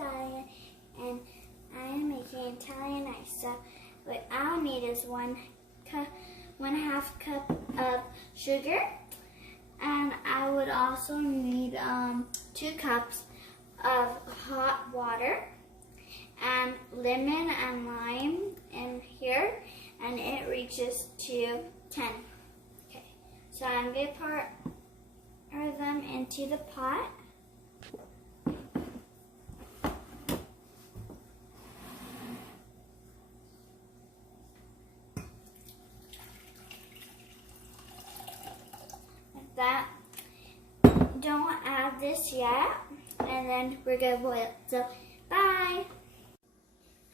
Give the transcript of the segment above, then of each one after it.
Dahlia, and I am making Italian ice. So what I'll need is 1/2 cup of sugar, and I would also need 2 cups of hot water, and lemon and lime in here, and it reaches to 10. Okay, so I'm going to pour them into the pot. Like that. Don't add this yet, and then we're going to boil it. So, bye!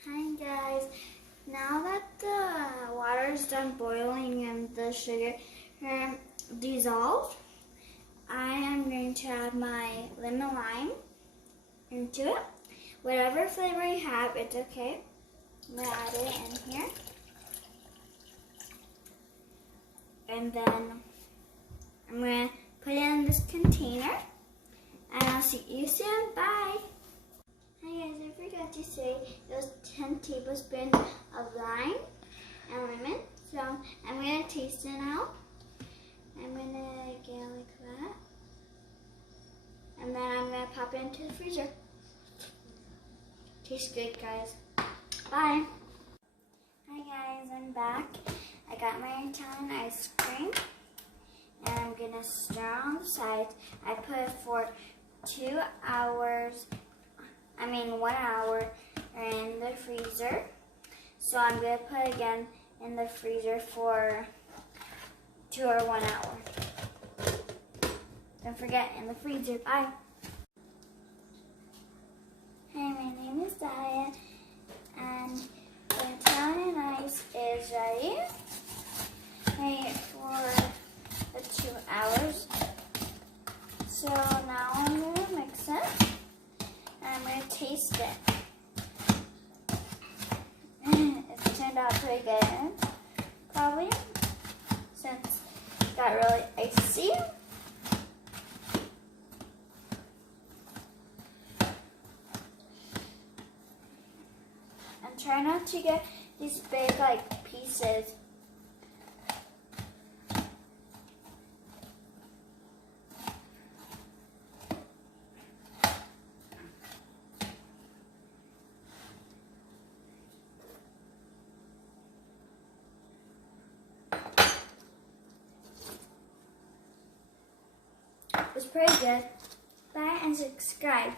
Hi guys, now that the water is done boiling and the sugar dissolved, I am going to add my lemon lime into it. Whatever flavor you have, it's okay. I'm going to add it in here. And then I'm going to put it in this container. And I'll see you soon. Bye! Hi guys, I forgot to say those 10 tablespoons of lime and lemon. So I'm going to taste it now. I'm going to get it like that. And then I'm going to pop it into the freezer. Tastes good, guys. Bye. Hi guys, I'm back. I got my Italian ice cream. And I'm going to stir on the sides. I put it for 1 hour in the freezer. So I'm going to put it again in the freezer for 2 or 1 hour. Don't forget, in the freezer. Bye. Hey, my name is Dahlia, and the Italian ice is ready. Wait for the 2 hours. So now I'm going to mix it. I'm going to taste it. It's turned out pretty good, probably, since it got really icy. And try not to get these big, pieces. It was pretty good. Bye and subscribe.